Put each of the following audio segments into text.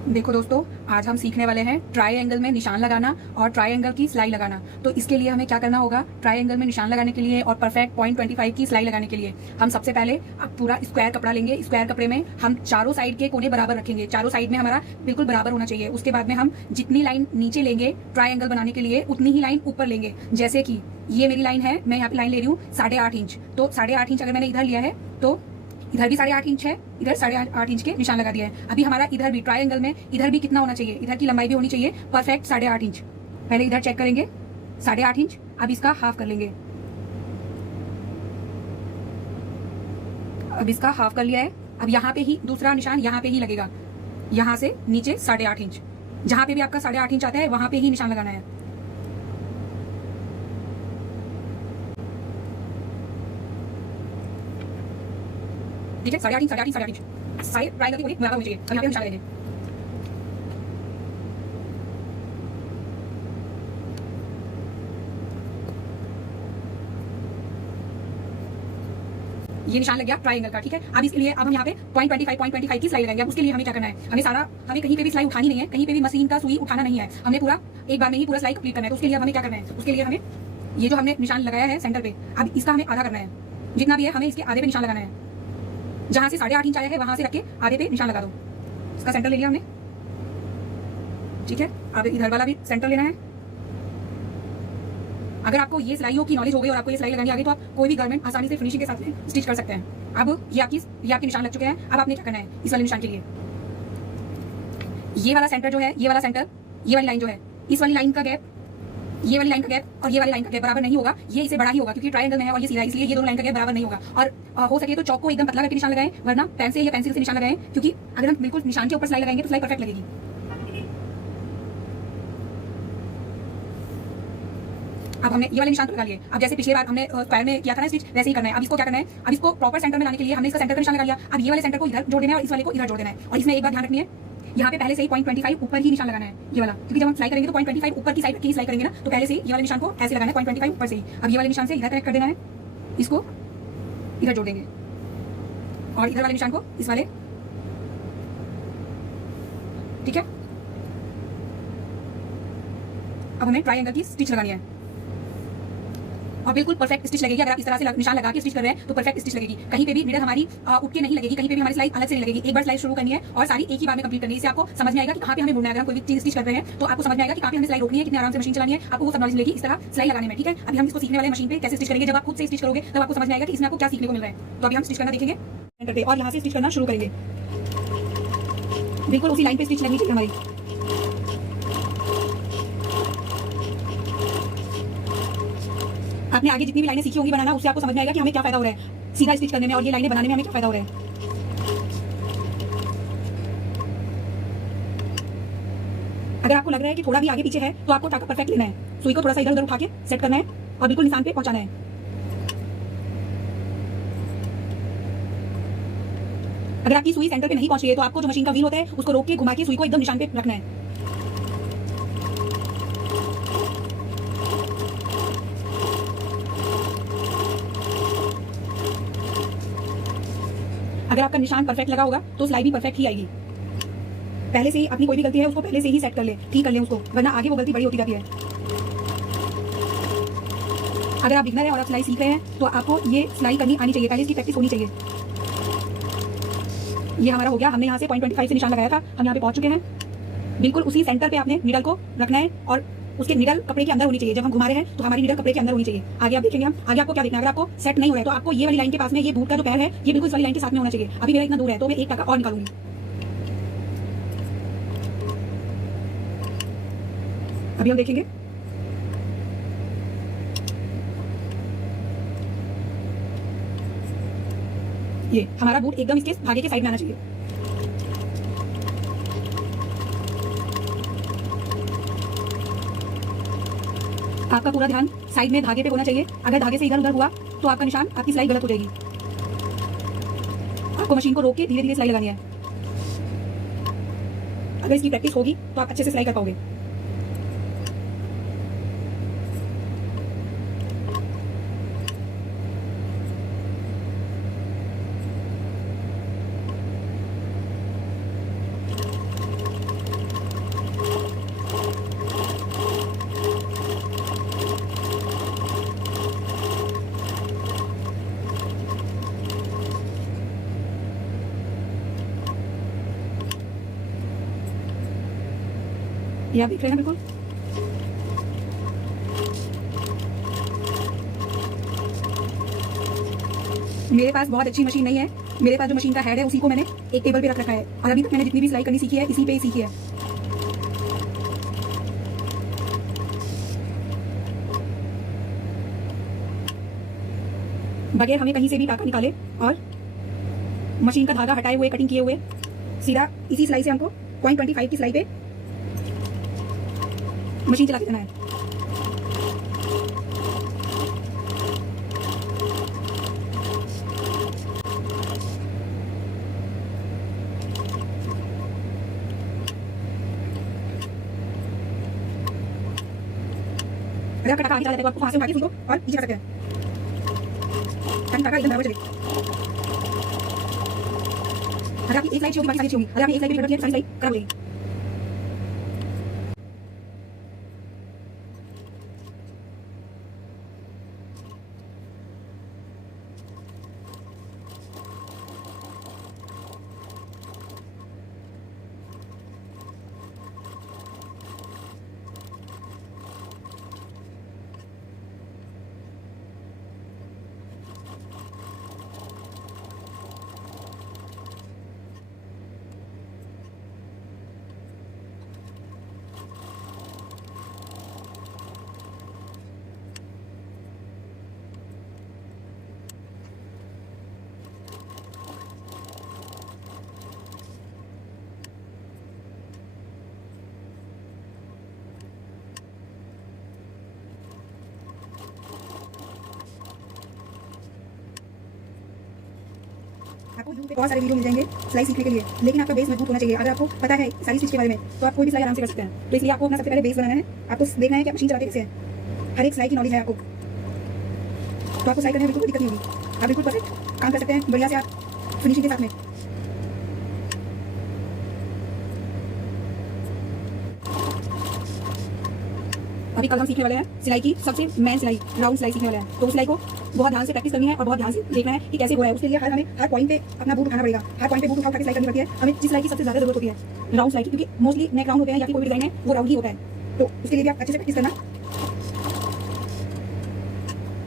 देखो दोस्तों, आज हम सीखने वाले हैं ट्रायंगल में निशान लगाना और ट्रायंगल की सिलाई लगाना। तो इसके लिए हमें क्या करना होगा, ट्रायंगल में निशान लगाने के लिए और परफेक्ट .25 की सिलाई लगाने के लिए हम सबसे पहले अब पूरा स्क्वायर कपड़ा लेंगे। स्क्वायर कपड़े में हम चारों साइड के कोने बराबर रखेंगे, चारों साइड में हमारा बिल्कुल बराबर होना चाहिए। उसके बाद में हम जितनी लाइन नीचे लेंगे ट्रायंगल बनाने के लिए, उतनी ही लाइन ऊपर लेंगे। जैसे कि ये मेरी लाइन है, मैं यहाँ पे लाइन ले रही हूँ 8.5 इंच। तो 8.5 इंच अगर मैंने इधर लिया है तो इधर भी 8.5 इंच है, इधर 8.5 इंच के निशान लगा दिया है। अभी हमारा इधर भी ट्रायंगल में इधर भी कितना होना चाहिए, इधर की लंबाई भी होनी चाहिए परफेक्ट 8.5 इंच। पहले इधर चेक करेंगे 8.5 इंच, अब इसका हाफ कर लेंगे। अब इसका हाफ कर लिया है। अब यहाँ पे ही दूसरा निशान यहाँ पे ही लगेगा, यहाँ से नीचे 8.5 इंच। जहां पे भी आपका 8.5 इंच आता है वहां पे ही निशान लगाना है। ठीक है, 8.5 inch 8.5 inch 8.5 inch side triangle की कोनी बराबर होनी चाहिए। अब यहाँ पे निशान लगाएंगे। ये निशान लग गया ट्रायंगल का। ठीक है, अब इसके लिए अब हम यहाँ पे .25 की सिलाई लगाएंगे। अब उसके लिए हमें क्या करना है, हमें कहीं पे भी सिलाई उठानी नहीं है, कहीं पे भी मशीन का सुई उठाना नहीं है, हमने पूरा एक बार में ही पूरा सिलाई कंप्लीट करना है। तो उसके लिए हमें क्या करना है, उसके लिए हमें ये जो हमने निशान लगाया है सेंटर पे, अब इसका हमें आधा करना है। जितना भी है हमें इसके आधे पे निशान लगाना है। जहां से 8.5 इंच आया है वहां से रख के आधे पे निशान लगा दो। इसका सेंटर ले लिया हमने। ठीक है, अब इधर वाला भी सेंटर लेना है। अगर आपको ये सिलाइयों की नॉलेज हो गई और आपको ये सिलाई लगानी आ गई तो आप कोई भी गारमेंट आसानी से फिनिशिंग के साथ स्टिच कर सकते हैं। अब ये आपके निशान लग चुके हैं। अब आपने क्या करना है, इस वाले निशान के लिए ये वाला सेंटर जो है, ये वाला सेंटर, ये वाली लाइन जो है, इस वाली लाइन का गैप, ये वाली लाइन का गैप और ये वाली लाइन का गैप बराबर नहीं होगा। ये इसे बड़ा ही होगा क्योंकि ट्रायंगल में है और ये सीधा है, इसलिए ये दोनों लाइन का गैप बराबर नहीं होगा। और हो सके तो चौक को एकदम पतला करके निशान लगाएं, वरना पेन से या पेंसिल से निशान लगाएं, क्योंकि अगर हम बिल्कुल निशान के ऊपर सिलाई लगाएंगे तो सिलाई परफेक्ट लगेगी। अब हमने ये वाले निशान लगा लिए। अब जैसे पिछले बार हमने स्क्वायर में किया था ना स्टिच, वैसे ही करना है। अब इसको क्या करना है, अब इसको प्रॉपर सेंटर में लाने के लिए हमने इसका सेंटर का निशान लगा लिया। अब ये वाले सेंटर को इधर जोड़ देना है और इस वाले को इधर जोड़ देना है। और इसमें एक बात ध्यान रखनी है, यहाँ पे पहले से ही .25 ऊपर ही निशान लगाना है, ये वाला, क्योंकि जब हम सिलाई करेंगे तो .25 ऊपर की साइड की सिलाई करेंगे ना, तो पहले से ये वाले निशान को ऐसे लगाना है .25 ऊपर से ही। अब ये वाले निशान से इधर कनेक्ट कर देना है, इसको इधर जोड़ देंगे और इधर वाले निशान को इस वाले। ठीक है, अब हमें ट्रायंगल की स्टिच लगानी है और बिल्कुल परफेक्ट स्टिच लगेगी। अगर आप इस तरह से निशान लगा के स्टिच कर रहे हैं तो परफेक्ट स्टिच लगेगी। कहीं पे भी नीडल हमारी उठ के नहीं लगेगी, कहीं पे भी हमारी सिलाई अलग से नहीं लगेगी। एक बार सिलाई शुरू करनी है और सारी एक ही बार में कंप्लीट करनी है। इससे आपको समझ में आएगा कि कहाँ पे हमें मुड़ना है। अगर हम कोई भी चीज स्टिच कर रहे हैं तो आपको समझ में आएगा कि कहाँ पे हमें सिलाई रोकनी है, कितने आराम से मशीन चलानी है, आपको वो सब नॉलेज मिलेगी इस तरह सिलाई लगाने में। ठीक है, अभी हम इसको सीखने वाले मशीन पे कैसे स्टिच करेंगे। जब आप खुद से स्टिच करोगे तब आपको समझ में आएगा कि इसमें आपको क्या सीखने को मिल रहा है। तो अभी हम स्टिच करना देखेंगे सेंटर पे और यहाँ से स्टिच करना शुरू करेंगे। बिल्कुल उसी लाइन पे स्टिच लगनी चाहिए हमारी। आपने आगे जितनी भी लाइनें सीखी होंगी बनाना, उससे आपको समझ में आएगा कि हमें क्या फायदा हो रहा है सीधा स्टिच करने में और ये लाइनें बनाने में हमें क्या फायदा हो रहा है। अगर आपको लग रहा है कि थोड़ा भी आगे पीछे है तो आपको टाका परफेक्ट लेना है, सुई को थोड़ा सा इधर उधर उठा के सेट करना है और बिल्कुल निशान पे पहुंचाना है। अगर आपकी सुई सेंटर पे नहीं पहुंच रही है तो आपको जो मशीन का व्हील होता है उसको रोक के घुमा के सुई को एकदम निशान पे रखना है। अगर आपका निशान परफेक्ट लगा होगा तो सिलाई भी परफेक्ट ही आएगी। पहले से ही अपनी कोई भी गलती है उसको पहले से ही सेट कर ले, ठीक कर ले उसको, वरना आगे वो गलती बड़ी होती जाती है। अगर आप बिगनर हैं और आप सिलाई सीख रहे हैं तो आपको ये सिलाई करनी आनी चाहिए, पहले इसकी प्रैक्टिस होनी चाहिए। ये हमारा हो गया, हमने यहाँ से .25 से निशान लगाया था, हम यहाँ पे पहुंच चुके हैं। बिल्कुल उसी सेंटर पे आपने नीडल को रखना है और उसके नीडल कपड़े के अंदर होनी चाहिए। जब हम घुमा रहे हैं तो हमारी नीडल कपड़े के अंदर होनी चाहिए। आगे आप देखेंगे, हम आगे आपको क्या देखना है। अगर आपको सेट नहीं हो रहा है तो आपको ये वाली लाइन के पास में ये बूट का जो पैर है ये बिल्कुल इस वाली लाइन के साथ में होना चाहिए। अभी मेरा इतना दूर है तो मैं एक टाका और निकालूंगी। अभी हम देखेंगे ये हमारा बूट एकदम इसके धागे के साइड में आना चाहिए। आपका पूरा ध्यान साइड में धागे पे होना चाहिए। अगर धागे से इधर उधर हुआ तो आपका निशान, आपकी सिलाई गलत हो जाएगी। आपको मशीन को रोक के धीरे धीरे सिलाई लगानी है। अगर इसकी प्रैक्टिस होगी तो आप अच्छे से सिलाई कर पाओगे। ये आप देख रहे हैं ना बिल्कुल। मेरे पास बहुत अच्छी मशीन नहीं है, मेरे पास जो मशीन का हेड है उसी को मैंने एक टेबल पे रख रखा है और अभी तक मैंने जितनी भी सिलाई करनी सीखी है इसी पे ही सीखी है। बगैर हमें कहीं से भी टाका निकाले और मशीन का धागा हटाए हुए, कटिंग किए हुए, सीधा इसी सिलाई से हमको 0.25 की सिलाई पे मशीन चलाते रहना है। अगर आपका टाका आगे चला जाता है तो आपको वहां से उठा के उसको और नीचे कर सकते हैं ताकि टाका एकदम बराबर चले। अगर आपकी एक साइड होगी बाकी सारी होगी, अगर आपने एक साइड पे गड़बड़ किया तो सारी साइड खराब हो जाएगी। आपको यूट्यूब पे बहुत सारे वीडियो मिल जाएंगे सिलाई सीखने के लिए, लेकिन आपका बेस मजबूत होना चाहिए। अगर आपको पता है सारी स्टिच के बारे में तो आप कोई भी सिलाई आराम से कर सकते हैं। तो इसलिए आपको अपना सबसे पहले बेस बनाना है, आपको देखना है कि आप मशीन चलाते कैसे हैं, हर एक सिलाई की नॉलेज है आपको, तो आपको सिलाई करने में बिल्कुल दिक्कत नहीं होगी, आप बिल्कुल परफेक्ट काम कर सकते हैं बढ़िया से आप फिनिशिंग के साथ में। अभी कल हम सीखने वाले हैं सिलाई की सबसे मेन सिलाई, राउंड सिलाई सीखने वाले हैं। तो उस सिलाई को बहुत ध्यान से प्रैक्टिस करनी है और बहुत ध्यान से देखना है कि कैसे हो रहा है। उसके लिए हमें हर पॉइंट पे अपना बूट उठाना पड़ेगा, हर पॉइंट पे बूट उठा के सिलाई करनी पड़ती है। हमें जिस सिलाई की सबसे ज्यादा जरूरत होती है राउंड सिलाई की, क्योंकि मोस्टली नेक राउंड होते हैं या फिर कोई भी डिजाइन है वो राउंड ही होता है। तो उसके लिए भी आप अच्छे से प्रैक्टिस करना।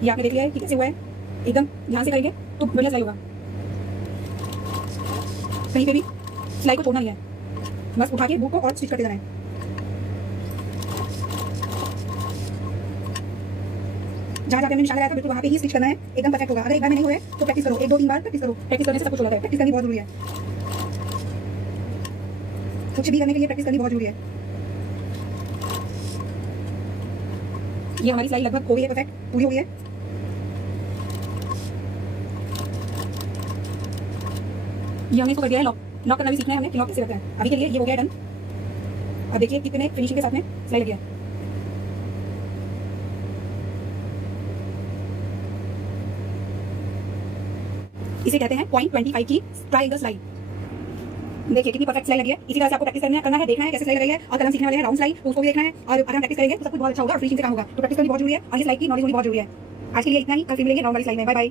ये आपने देख लिया है कि कैसे हुआ है, एकदम ध्यान से करेंगे तो बढ़िया सिलाई होगा, कहीं पे भी सिलाई को छोड़ना नहीं है, बस उठा के बूट को और स्टिच करते जाना है। जहाँ जहाँ हमने निशान लगाया था बिल्कुल वहाँ पे ही स्टिच करना है, एकदम परफेक्ट होगा। अगर एक बार में नहीं हो रहा है तो प्रैक्टिस करो, 1-2-3 बार प्रैक्टिस करो। प्रैक्टिस करने से सब कुछ हो जाता है, प्रैक्टिस करनी बहुत जरूरी है। कुछ भी करने के लिए प्रैक्टिस करनी बहुत जरूरी है। ये हमारी सिलाई लगभग हो गई है, परफेक्ट पूरी हो गई है। ये हमने इसको कर दिया है लॉक, लॉक करना भी सीखना है हमें कि लॉक कैसे करते हैं। अभी के लिए ये हो गया डन। अब देखिए कितने फिनिशिंग के साथ में सिलाई लगी है। इसे कहते हैं 0.25 की ट्रायंगल सिलाई। देखिए कितनी परफेक्ट सिलाई लगी है। इसी तरह से आपको प्रैक्टिस करना है, देखना है कैसे सिलाई लग रही है। और कल हम सीखने वाले हैं राउंड सिलाई, तो उसको भी देखना है और अगर हम प्रैक्टिस करेंगे तो सब कुछ बहुत अच्छा होगा और फिनिशिंग से काम होगा। तो प्रैक्टिस करनी बहुत जरूरी है और ये सिलाई की नॉलेज होनी बहुत जरूरी है। आज के लिए इतना ही, कल फिर मिलेंगे राउंड वाली सिलाई में। Bye bye.